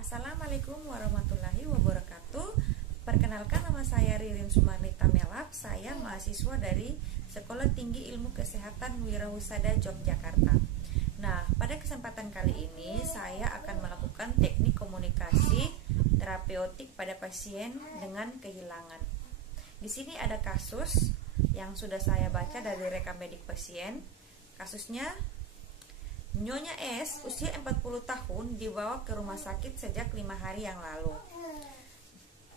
Assalamualaikum warahmatullahi wabarakatuh. Perkenalkan, nama saya Ririn Sumarnita Melap. Saya mahasiswa dari Sekolah Tinggi Ilmu Kesehatan Wirausaha Yogyakarta. Nah, pada kesempatan kali ini saya akan melakukan teknik komunikasi terapeutik pada pasien dengan kehilangan. Di sini ada kasus yang sudah saya baca dari rekam medik pasien. Kasusnya, Nyonya S, usia 40 tahun, dibawa ke rumah sakit sejak 5 hari yang lalu.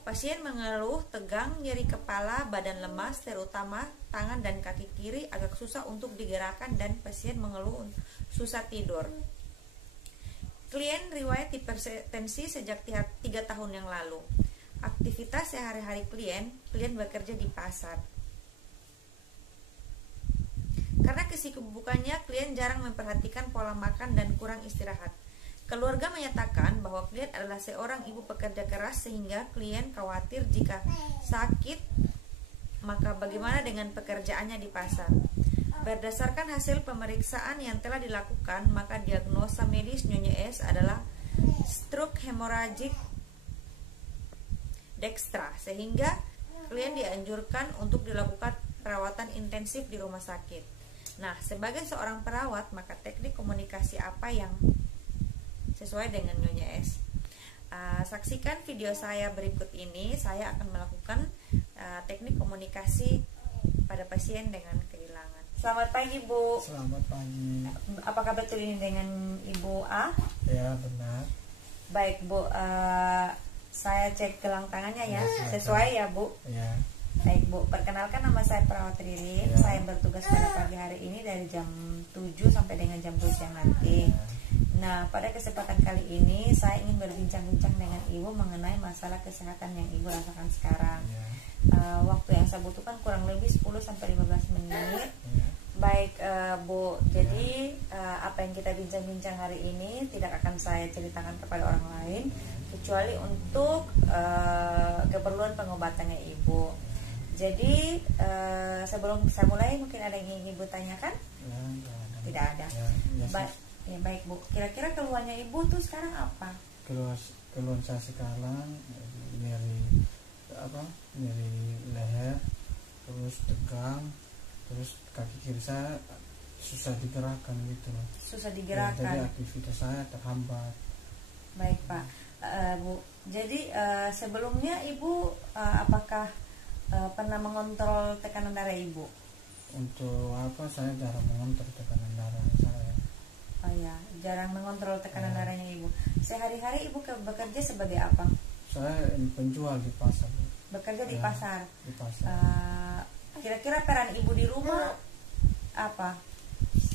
Pasien mengeluh tegang, nyeri kepala, badan lemas, terutama tangan dan kaki kiri agak susah untuk digerakkan, dan pasien mengeluh susah tidur. Klien riwayat hipertensi sejak 3 tahun yang lalu. Aktivitas sehari-hari klien bekerja di pasar. Karena kesibukannya, klien jarang memperhatikan pola makan dan kurang istirahat. Keluarga menyatakan bahwa klien adalah seorang ibu pekerja keras, sehingga klien khawatir jika sakit, maka bagaimana dengan pekerjaannya di pasar. Berdasarkan hasil pemeriksaan yang telah dilakukan, maka diagnosa medis Nyonya S adalah stroke hemorrhagic dextra, sehingga klien dianjurkan untuk dilakukan perawatan intensif di rumah sakit. Nah, sebagai seorang perawat, maka teknik komunikasi apa yang sesuai dengan Nyonya S? Saksikan video saya berikut ini. Saya akan melakukan teknik komunikasi pada pasien dengan kehilangan. Selamat pagi, Bu. Selamat pagi. Apakah betul ini dengan Ibu A? Ya, benar. Baik, Bu. Saya cek gelang tangannya ya. Ya, sesuai ya, Bu? Ya. Baik, Bu, perkenalkan, nama saya Perawat Ririn. Ya. Saya bertugas pada pagi hari ini dari jam 7 sampai dengan jam 2 siang nanti. Ya. Nah, pada kesempatan kali ini saya ingin berbincang-bincang dengan Ibu mengenai masalah kesehatan yang Ibu rasakan sekarang. Ya. Waktu yang saya butuhkan kurang lebih 10 sampai 15 menit. Ya. Baik, Bu. Jadi apa yang kita bincang-bincang hari ini tidak akan saya ceritakan kepada orang lain, kecuali untuk keperluan pengobatannya Ibu. Jadi sebelum saya mulai, mungkin ada yang ingin Ibu tanyakan? Ya, Tidak ada. Ya, Baik, Bu. Kira-kira keluhannya Ibu tuh sekarang apa? keluhan saya sekarang nyeri leher, terus tegang, terus kaki kiri saya susah digerakkan gitu loh. Susah Ya, digerakkan. jadi aktivitas saya terhambat. Baik, Pak. Bu, jadi sebelumnya Ibu apakah pernah mengontrol tekanan darah Ibu? Untuk apa, saya jarang mengontrol tekanan darah saya. Oh ya, jarang mengontrol tekanan Ya. darahnya Ibu. Sehari-hari Ibu bekerja sebagai apa? Saya penjual di pasar. Bekerja di Ya, pasar. di pasar. Kira-kira peran Ibu di rumah apa?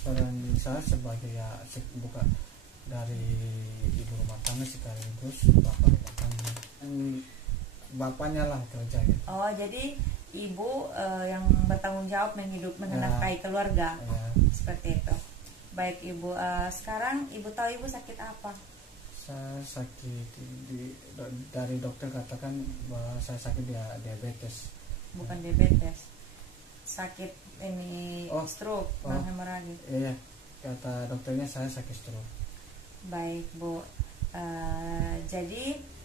Peran saya sebagai bukan dari ibu rumah tangga sekaligus bapak rumah tangga. Bapaknya lah kerja gitu. Oh, jadi Ibu yang bertanggung jawab menafkahi keluarga. Ya. Seperti itu. Baik, Ibu. Sekarang Ibu tahu Ibu sakit apa? Saya sakit dari dokter katakan bahwa saya sakit diabetes. Bukan diabetes. Sakit ini stroke, hemorrhagik. Iya, kata dokternya saya sakit stroke. Baik, Bu. Jadi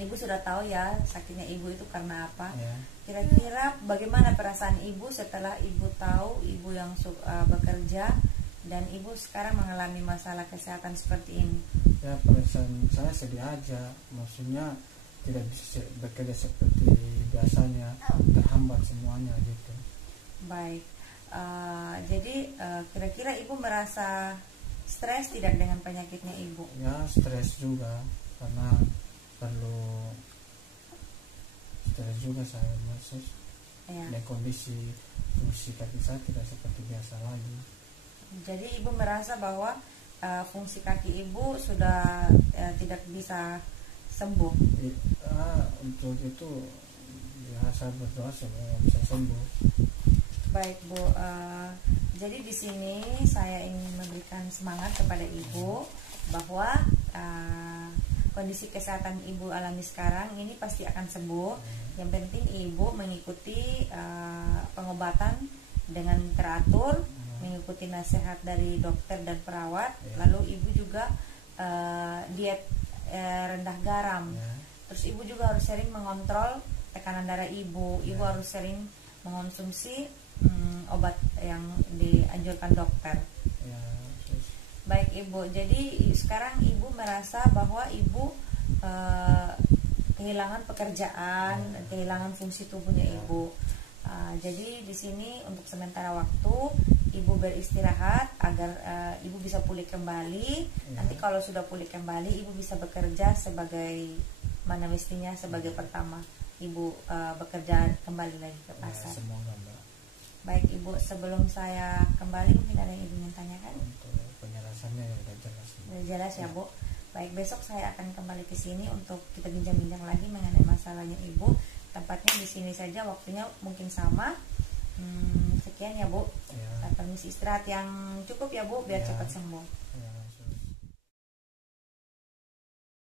Ibu sudah tahu ya sakitnya Ibu itu karena apa. Ya. Kira-kira bagaimana perasaan Ibu setelah Ibu tahu Ibu yang bekerja dan Ibu sekarang mengalami masalah kesehatan seperti ini? Ya, perasaan saya sedih aja. Maksudnya tidak bisa bekerja seperti biasanya, terhambat semuanya gitu. Baik. Jadi kira-kira Ibu merasa stres tidak dengan penyakitnya Ibu? Ya, stres juga karena perlu stres juga saya masih. Ya. Dan kondisi fungsi kaki saya tidak seperti biasa lagi. Jadi Ibu merasa bahwa fungsi kaki Ibu sudah tidak bisa sembuh. Untuk itu saya berdoa semoga bisa sembuh. Baik, Bu. Jadi di sini saya ingin memberikan semangat kepada Ibu bahwa kondisi kesehatan Ibu alami sekarang ini pasti akan sembuh. Yang penting Ibu mengikuti pengobatan dengan teratur, mengikuti nasihat dari dokter dan perawat. Lalu Ibu juga diet rendah garam. Ya. Terus ibu juga harus sering mengontrol tekanan darah ibu. Ibu harus sering mengonsumsi obat yang dianjurkan dokter. Ya, terus. Baik ibu, jadi sekarang ibu merasa bahwa ibu kehilangan pekerjaan, kehilangan fungsi tubuhnya ibu. Jadi di sini untuk sementara waktu ibu beristirahat agar ibu bisa pulih kembali. Nanti kalau sudah pulih kembali, ibu bisa bekerja sebagai mana mestinya sebagai pertama. Ibu bekerja kembali lagi ke pasar. Ya, semoga Mbak. Baik ibu, sebelum saya kembali mungkin ada yang ibu ingin tanyakan? Untuk penjelasannya ya udah jelas. Udah jelas ya bu. Baik, besok saya akan kembali ke sini untuk kita bincang-bincang lagi mengenai masalahnya ibu. Tempatnya di sini saja, waktunya mungkin sama. Sekian ya bu. Ya. Permisi, istirahat yang cukup ya bu, biar Ya. cepat sembuh. Ya.